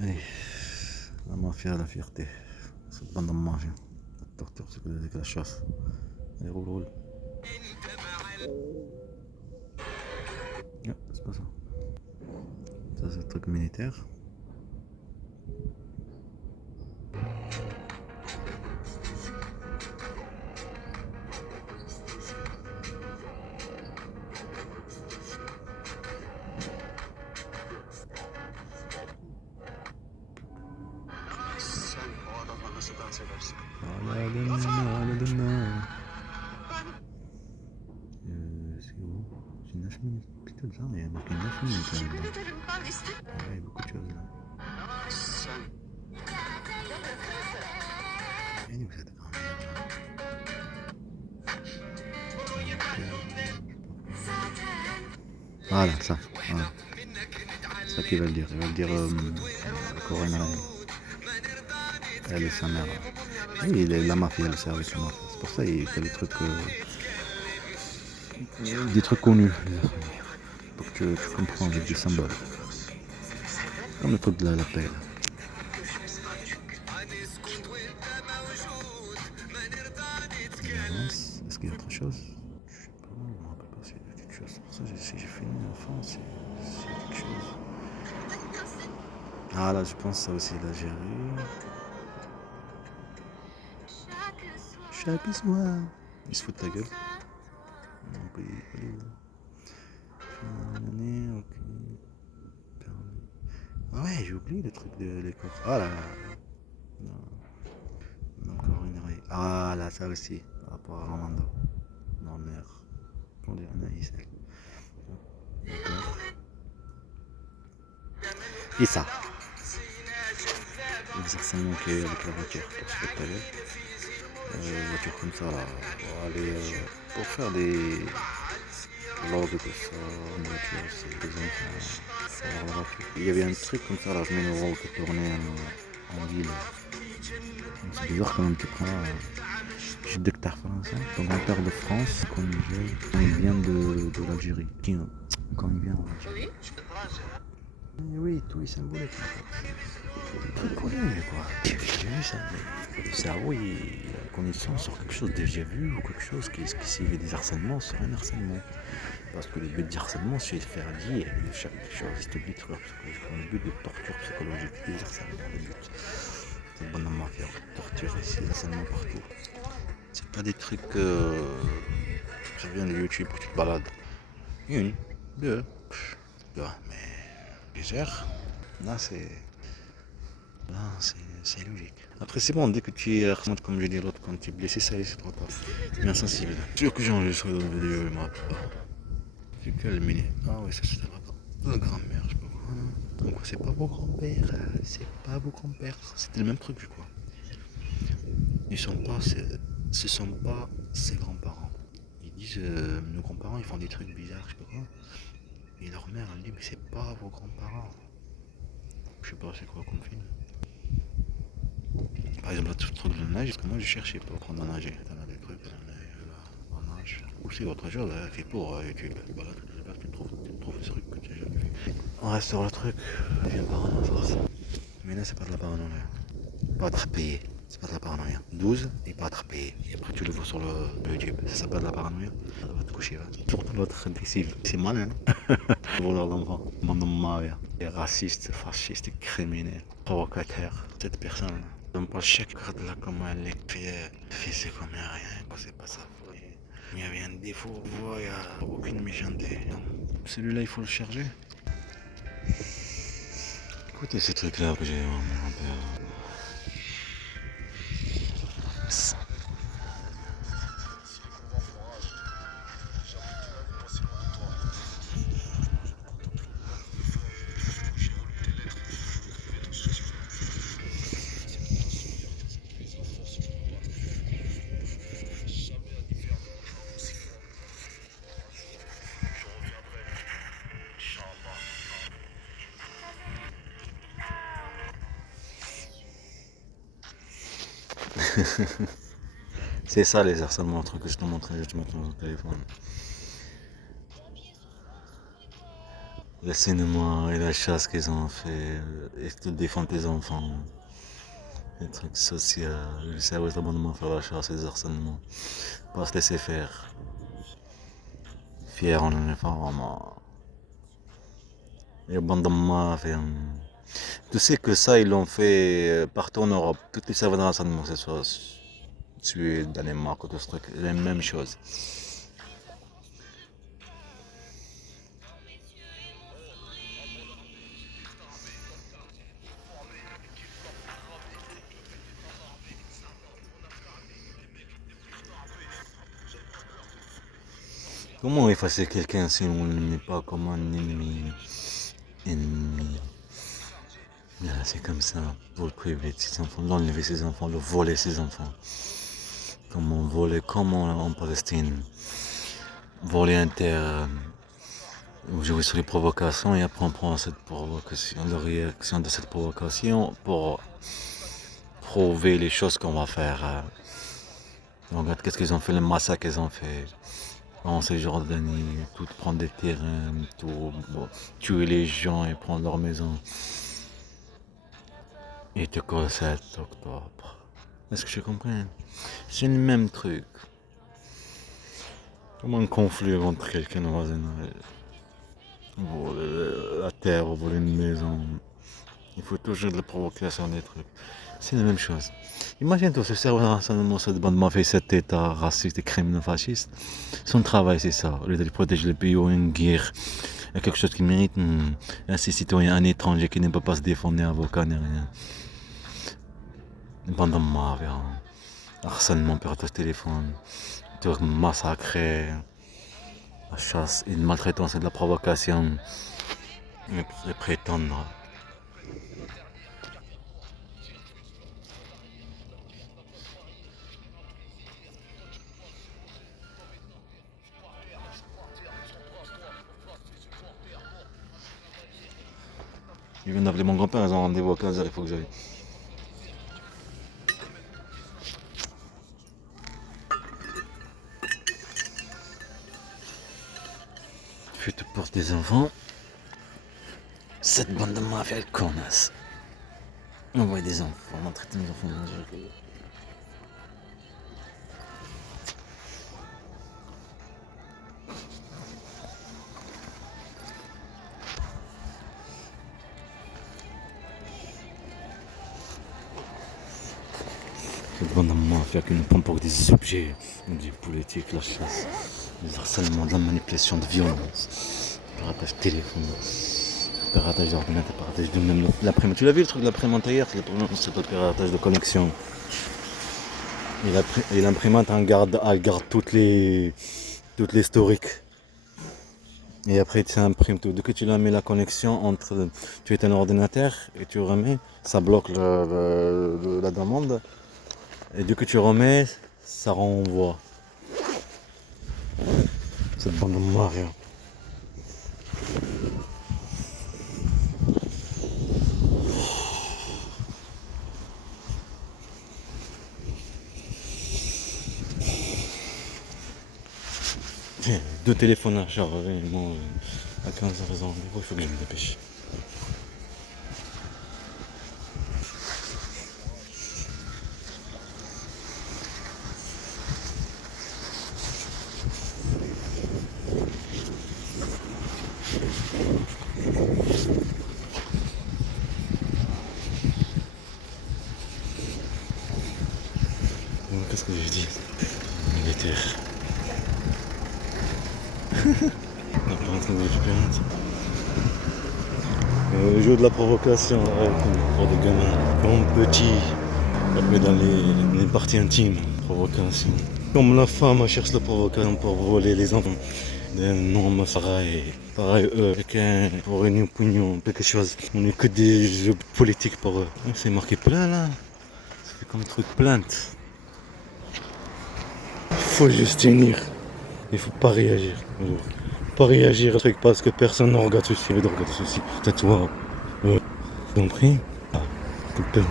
Allez, la mafia, la fierté. C'est pas de manger. La torture, c'est que la chasse. Allez, roule, roule. Non, c'est pas ça. Ça, c'est le truc militaire. C'est où? C'est 9 minutes. Putain, ça, mais il y a marqué 9 minutes là. Ouais, il y a beaucoup de choses là. Et où cette Voilà, ça. Voilà. C'est ça qu'il va le dire. Il va le dire Corinne elle et sa mère. Oui, la mafia, elle sert avec la mafia. C'est pour ça qu'il fait des trucs connus. Pour que tu comprends avec des symboles. Comme le truc de la paix. Il avance. Est-ce qu'il y a autre chose? Je sais pas, je me rappelle pas s'il y a quelque chose. C'est pour ça que si j'ai fini l'enfant, c'est quelque chose. Ah là, je pense ça aussi, l'Algérie. Chaque soir. Ils se foutent de ta gueule. Non, pas les ok. Ah ouais, j'ai oublié le truc de l'école. Ah là là. Non. Encore une oreille. Ah là, ça aussi. Par rapport à Ramanda. Non, mère. On dit Anaïs, elle. D'accord. Et ça. L'exercice qu'il y a eu avec la voiture pour se foutre de ta gueule. Une voiture comme ça là. Pour aller. Pour faire des. Lors de tout ça, une voiture, c'est des enfants. Faire la voiture. Il y avait un truc comme ça là, je mets le rôle qui tournait en ville. C'est bizarre quand même, tu prends. Je suis docteur français, donc docteur de France, quand il vient de l'Algérie. Quand il vient en Algérie. Oui, tout est symbolique. Truc connu, quoi. J'ai vu ça. Le cerveau, il a une connaissance sur quelque chose déjà vu ou quelque chose qui s'il y avait des harcèlements sur un harcèlement. Parce que le but du harcèlement, c'est de faire lier chaque chose, c'est de détruire psychologiquement. Le but de torture psychologique, c'est des harcèlements. Le but, c'est une bonne mafia, torturer, c'est des harcèlements partout. C'est pas des trucs ça vient de YouTube que tu te balades. Une, deux, mais légère. Là, c'est logique. Après, c'est bon, dès que tu es harcelé, comme j'ai dit l'autre, quand tu es blessé, ça y est, c'est trop tard. Bien sensible. Sûr que j'ai enregistré dans la vidéo, je me rappelle pas. C'est quel mini? Ah ouais, ça se pas. La grand-mère, je sais pas quoi. Donc c'est pas vos grands-pères, c'est pas vos grands-pères. C'était le même truc, je crois. Ce sont pas ses grands-parents. Ils disent, nos grands-parents, ils font des trucs bizarres, je sais pas quoi. Et leur mère, elle dit, mais c'est pas vos grands-parents. Je sais pas, c'est quoi comme film. Par exemple, le truc de la nage, parce que moi, je cherchais pour apprendre à nager. T'en as des trucs, on nage. Ou c'est autre chose, fait pour YouTube. Voilà, tu trouves des trucs que tu n'as jamais vu. On reste sur le truc, je viens parano à force. Mais là, c'est pas de la paranoïa. Pas être payé. C'est pas de la paranoïa. 12 et pas être payé. Et après, tu le vois sur le YouTube. Ça s'appelle de la paranoïa. Ça va te coucher, va. Surtout l'autre agressif. C'est malin. Voleur d'enfant. Mon nom Maria. Raciste, fasciste, criminel, provocateur. Cette personne. Donne pas chaque carte là comment elle est. Fait c'est comme rien. C'est pas ça. Il y avait un défaut. Il n'y a aucune méchanceté. Celui-là, il faut le charger. Écoutez ces trucs-là que j'ai vraiment un peu. C'est ça les harcèlements, trucs que je te montrais juste maintenant sur le téléphone. Le cinéma et la chasse qu'ils ont fait, et tu défends tes enfants. Les trucs sociaux, le service d'abonnement faire la chasse, les harcèlements. Pas se laisser faire. Fier en uniforme. Et bande de mafia. Tu sais que ça, ils l'ont fait partout en Europe. Toutes les serveurs de renseignement, que ce soit Suède, Danemark, tout ce truc, la même chose. Comment effacer quelqu'un si on ne n'est pas comme un ennemi? C'est comme ça, pour le priver de ses enfants, l'enlever ses enfants, le voler ses enfants. Comment voler, comment en Palestine, voler un terre, jouer sur les provocations et après on prend cette provocation, la réaction de cette provocation pour prouver les choses qu'on va faire. On regarde qu'est-ce qu'ils ont fait, le massacre qu'ils ont fait. En Cisjordanie, tout prendre des terrains, tout tuer les gens et prendre leurs maisons. Et te quoi 7 octobre. Est-ce que je comprends? C'est le même truc. Comment un conflit entre quelqu'un de voisinage. Voler la terre, voler une maison. Il faut toujours de la provocation des trucs. C'est la même chose. Imagine-toi ce cerveau de renseignement, cette bande mafia, cet état raciste et criminel fasciste. Son travail, c'est ça. Au lieu de protéger le pays ou une guerre, il y a quelque chose qui mérite un citoyen, un étranger qui ne peut pas se défendre, ni avocat, ni rien. Une bande de mafia, harcèlement, piratage téléphone, te massacrer, la chasse, une maltraitance et de la provocation. Et prétendre. Ils viennent d'appeler mon grand-père, ils ont rendez-vous à 15h, il faut que j'aille. Tu te portes des enfants. Cette bande de mafia, elle connasse. On voit des enfants, on traite des enfants dangereux. Cette bande de mafia qui nous prend pour des objets, des politiques, la chasse, des harcèlements, de la manipulation, de violence, piratage téléphone, piratage d'ordinateur, piratage de même l'imprimante. Tu l'as vu le truc de l'imprimante hier? C'est le piratage de connexion. Et l'imprimante elle garde toutes les historiques. Et après tu imprimes tout. Dès que tu la mets la connexion entre tu es un ordinateur et tu remets, ça bloque la demande. Et dès que tu remets, ça renvoie. Cette bande de mafia. Deux téléphones à charger, moi à 15h ans, il faut que je me dépêche. Qu'est-ce que j'ai dit? Militaire. On n'a pas rentré dans l'expérience. Le jeu de la provocation, pour des gamins, comme petits, après dans les parties intimes, provocation. Comme la femme cherche la provocation pour voler les enfants. Non, mais pareil eux, quelqu'un pour une opinion, quelque chose. On n'est que des jeux politiques pour eux. C'est marqué plainte là. Ça fait comme un truc plainte. Il faut juste tenir. Il faut pas réagir. Pas réagir au truc parce que personne ne regarde ceci, de regarder ceci. C'est toi. Compris?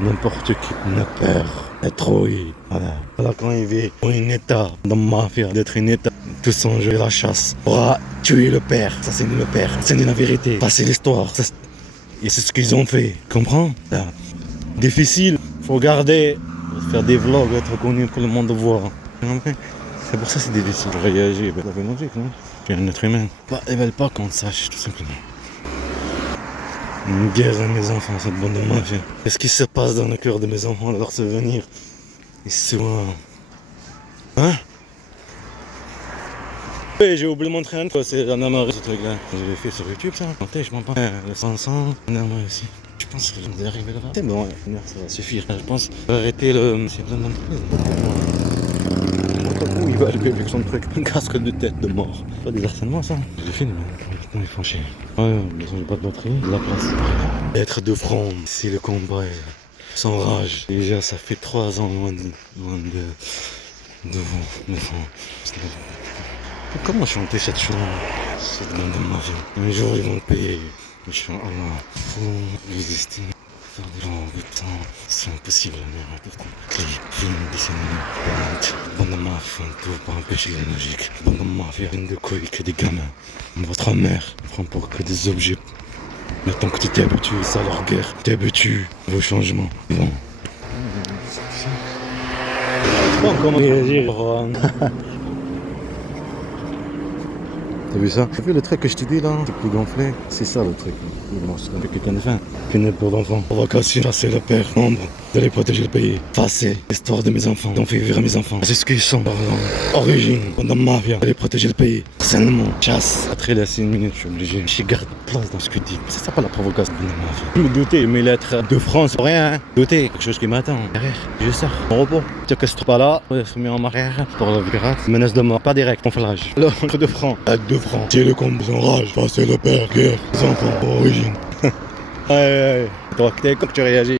N'importe qui n'a peur d'être rouillé. Voilà. Alors quand il vit pour un état dans la mafia, d'être un état, tout son jeu la chasse, pour tuer le père. Ça c'est le père. C'est la vérité. Ça c'est l'histoire. Et c'est ce qu'ils ont fait, comprends? Difficile, faut garder, faire des vlogs, être connu que le monde voit. C'est pour ça que c'est difficile de réagir. Ça fait logique, non? Tu es un être humain. Ils veulent pas qu'on sache, tout simplement. Une guerre à mes enfants, cette bande de mafia. Qu'est-ce qui se passe dans le cœur de mes enfants, leurs souvenirs? Histoire. Hein? Oui, j'ai oublié de montrer un truc, c'est un amarré ce truc là. Je l'ai fait sur YouTube ça. Attends, je m'en parle. Le 500, un amarré aussi. Je pense que je vais arriver là-bas. C'est bon, ça va suffire. Je pense arrêter le. C'est plein d'entreprises. Où il va le bébé avec son truc? Un casque de tête de mort. Pas des harcèlements ça. Je le filme, maintenant ils font chier. Ouais, mais j'ai pas de batterie, de la place. Être de front, c'est le combat sans rage. Déjà ça fait 3 ans loin de vous. Mais bon. Comment chanter cette chose? C'est de ma vie. Un jour ils vont le payer. Inch'Allah. Faut résister. Faire des longs temps. C'est impossible la merde. Film, dessin animé, bande de mafia, tout pour empêcher la logique. Bande de mafia, rien de couilles que des gamins. Votre mère prend pour que des objets. Mais tant que tu t'es habitué à leur guerre, t'es habitué vos changements. Bon. Bon, comment réagir? T'as vu ça? T'as vu le truc que je t'ai dit là? C'est plus gonflé. C'est ça le truc. Moi je suis un peu quelqu'un de fin. Qu'une pour d'enfants. Provocation, chasser le père. Ombre. De les protéger le pays. Facé. L'histoire de mes enfants. D'en faire vivre mes enfants. C'est ce qu'ils sont. Origine. Pendant mafia. De les protéger le pays. Sainement. Chasse. Après les 6 minutes, je suis obligé. Je garde place dans ce que tu dis. C'est ça pas la provocation de la mafia. Je me doutais, mes lettres de France. Rien, hein. Douter. Quelque chose qui m'attend. Derrière. Je sors. Mon repos. Tu que c'est pas là. Je suis mis en arrière. Pour le pirate. Menace de mort. Pas direct. Conflage. Là, entre 2 francs. Avec 2 francs. C'est le combat sans rage. Passer le père. Guerre. Les enfants. Origine. Ouais. Toi, comment tu réagis?